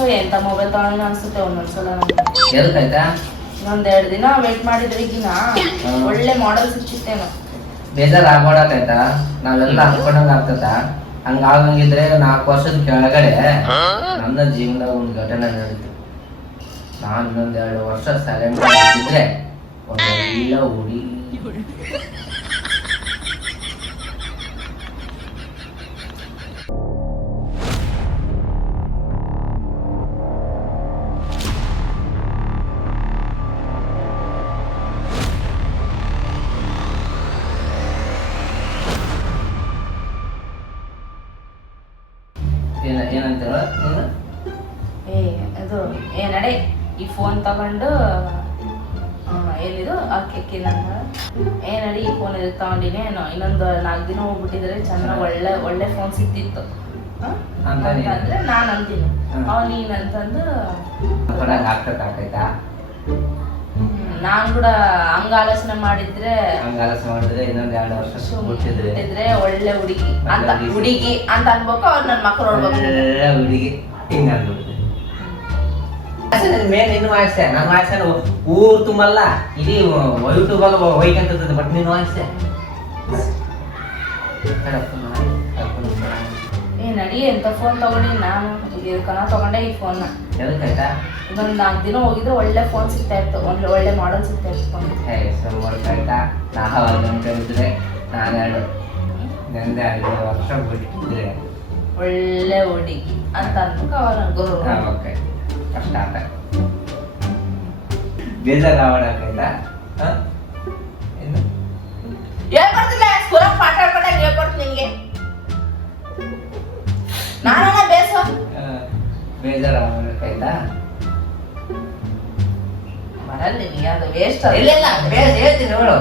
So ಎಂತ mobile ತಗೊಂಡಿನ ಅನ್ಸುತ್ತೆ ಒಂದೊಂದ್ಸಲ ಎದಕ್ಕಾಯ್ತಾ ಇನ್ನೊಂದ್ ಎರಡ್ ದಿನ ವೇಟ್ ಮಾಡಿದ್ರೆ ಈಗಿನ ಒಳ್ಳೆ ಮಾಡೆಲ್ ಸಿಕ್ಕಿತ್ತೇನೋ. ಬೇಜಾರ್ ಆಗ್ಬೋಡಾಕೈತಾ ನಾವೆಲ್ಲ ಅನ್ಕೊಂಡಂಗ ಆಗ್ತದ? ಹಂಗ ಆಗಂಗಿದ್ರೆ ನಾಲ್ಕು ವರ್ಷದ ಕೆಳಗಡೆ ನನ್ನ ಜೀವನದಾಗ ಒಂದು ಘಟನೆ ನಡೀತು. ನಾನು ಇನ್ನೊಂದೆರಡು ವರ್ಷ ಸೈಲೆಂಟ್ ಆಗಿದ್ರೆ ಒಂದು ಇಲ್ಲ ಹುಡಿ ಏನಂತ ಹೇಳ ಏ ಅದು ಏ ನಡೆ. ಈ ಫೋನ್ ತಗೊಂಡು ಎಲ್ಲಿದು? ಏನಿದು ಅಕ್ಕಿ ನನ್ನ ಏ ನಡಿ ಈ ಫೋನ್ ಇದು ತಗೊಂಡಿನಿ? ಏನೋ ಇನ್ನೊಂದು ನಾಲ್ಕು ದಿನ ಹೋಗ್ಬಿಟ್ಟಿದ್ರೆ ಚೆನ್ನಾಗಿ ಒಳ್ಳೆ ಒಳ್ಳೆ ಫೋನ್ ಸಿಕ್ತಿತ್ತು? ಅಂತಂದ್ರೆ ನಾನು ಅಂತೀನಿ. ಅವ ನೀನು ಅಂತಂದು ಆಕೈತಾ ನಾನ್ ಕೂಡ ಹಂಗ ಆಲೋಚನೆ ಮಾಡಿದ್ರೆ ಹಂಗ ಆಲೋಚನೆ ಮಾಡಿದ್ರೆ ಇನ್ನೊಂದ್ ಎರಡು ವರ್ಷ ಮುಟ್ಟಿದ್ರೆ ಹುಟ್ಟಿದ್ರೆ. ಒಳ್ಳೆ ಹುಡುಗಿ ಅಂತ ಹುಡುಗಿ. ಅಂತ ಅನ್ಬೇಕು ಅವ್ರು ನನ್ನ ಮಕ್ಕಳು ನೋಡ್ಬೇಕು. ಒಳ್ಳೆ ಹುಡುಗಿ. ಹಿಂಗ ಅಂದ್ಬಿಡ್ತು ಮೇಲೆ ಇನ್ನು ಆಸೆ ನಾನು ಆಸೆ ಊರ್ ತುಂಬಲ್ಲ ಇಡೀ ಯೂಟ್ಯೂಬ್ ಅಲ್ಲಿ ಹೋಯ್ಕಂತದ ಬಟ್ ನೀನು ಆಸೆ ನಡಿ ಎಂತ ಫೋನ್ ತಗೊಂಡಿ ನಾನು. ಕಣ ತಗೊಂಡೆ ಈ ಫೋನ್ ಇದೊಂದ್ ನಾಲ್ಕು ದಿನ ಹೋಗಿದ್ರೆ ಒಳ್ಳೆ ಫೋನ್ ಸಿಗ್ತಾ ಇತ್ತು. ಒಳ್ಳೆ ಒಳ್ಳೆ ಮಾಡೆಲ್ ಸಿಗ್ತಾ ಇತ್ತು ಫೋನ್ ಒಳ್ಳೆ ಹುಡುಗಿ. ಅಂತ ಅನ್ಬೇಕು ಅವ್ರ ಗುರು ಓಕೆ ಕಷ್ಟ ಆಟ ಬೇಜಾರು ಆವಡಾಕೈತಾ ಏನು? ಹೇಳ್ಕೊಡ್ತಿಲ್ಲ ಸ್ಕೂಲ ಪಾಠ ಪಾಠ ಹೇಳ್ಕೊಡ್ತೀನಿ ಬೇಸ ಬೇಜಾರು ಆವಡಾಕೈತಾ ಬರಲ್ಲ ನಿನಗೆ ಅದು ವೇಸ್ಟ್ ಇಲ್ಲ ಇಲ್ಲ ಬೇಜ್ ಹೇಳ್ತೀನಿ ನೋಡು.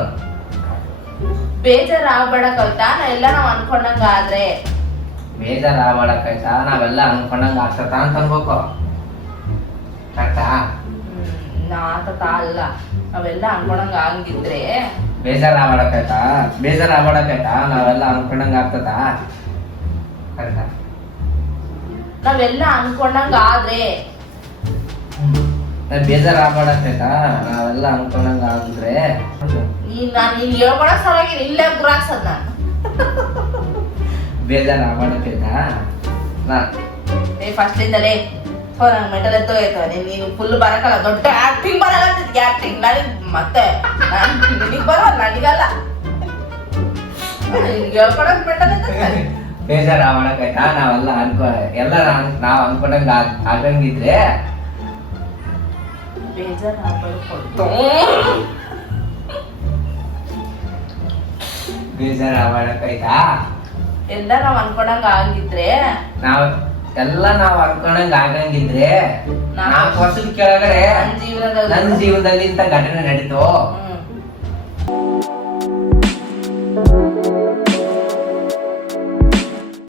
ಬೇಜಾರ್ ಆಗ್ಬೇಡ ಕವಿತಾ ನಾ ಎಲ್ಲ ನಾವ್ ಅನ್ಕೊಂಡಂಗ ಆದ್ರೆ. ಬೇಜಾರು ಆವಡಾಕೈತಾ ನಾವೆಲ್ಲ ಅನ್ಕೊಂಡಂಗ ಆಗ್ತದ ಅಂತ ಅನ್ಬೇಕು. ಕರೆಕ್ಟಾ? ನಾ ಆತ ಅಲ್ಲ. ನಾವೆಲ್ಲ ಅನ್ಕೊಂಡಂಗ ಹಂಗಿದ್ರೆ. ಬೇಜಾರು ಆವಡಾಕೈತಾ ಬೇಜಾರು ಆವಡಾಕೈತಾ ನಾವೆಲ್ಲ ಅನ್ಕೊಂಡಂಗ ಆಗ್ತದ ಕರೆಕ್ಟಾ? ನಾವೆಲ್ಲ ಅನ್ಕೊಂಡಂಗ ಆದ್ರೆ. ನಾವ್ ಬೇಜಾರು ನಾವೆಲ್ಲ ಅನ್ಕೊಂಡಂಗ ಆದ್ರೆ. ನೀನ್ ನಾನ್ ನೀನ್ ಹೇಳ್ಕೊಳ ಸಲುವಾಗಿ ಇಲ್ಲೇ ಗುರಾಕ್ಸದ್ ನಾನು. ಬೇಜಾರು ಆವಡಾಕೈತಾ ನಾ. ಏ ಫಸ್ಟ್ ಇಂದಲೇ ಸೊ ನಂಗೆ ಮೆಟಲ್ ಎತ್ತೋ ಆಯ್ತು ನೀನು ಫುಲ್ ಬರಕಲ್ಲ. ದೊಡ್ಡ ಆಕ್ಟಿಂಗ್ ಬರಲ್ಲ ಅಂತಿದ್ದೆ ಆಕ್ಟಿಂಗ್ ನನಗ್ ಮತ್ತೆ ನಾನು ನಿನಗ್ ಬರಲ್ಲ ನನಗಲ್ಲ. ಹೇಳ್ಕೊಡಕ್ ಮೆಟಲ್ ಎತ್ತ ಬೇಜಾರು ಮಾಡಕ್ಕಾಯ್ತಾ ನಾವೆಲ್ಲ ಅನ್ಕೊ ಎಲ್ಲ ನಾವ್- ಅನ್ಕೊಂಡಂಗ ಆಗ್- ಆಗಂಗಿದ್ರೆ ಬೇಜಾರ ಮಾಡಕ್ಕಾಯ್ತಾ ಎಲ್ಲ ನಾವ್ ಅನ್ಕೊಂಡಂಗ ಆಗಿದ್ರೆ ನಾವ್ ಎಲ್ಲ ನಾವ್ ಅನ್ಕೊಂಡಂಗ ಆಗಂಗಿದ್ರೆ ನಾವ್- ನಾಲ್ಕು ವರ್ಷದ ಕೆಳಗಡೆ ನನ್ ಜೀವನದಲ್ಲಿ ಇಂಥ ಘಟನೆ ನಡೀತು.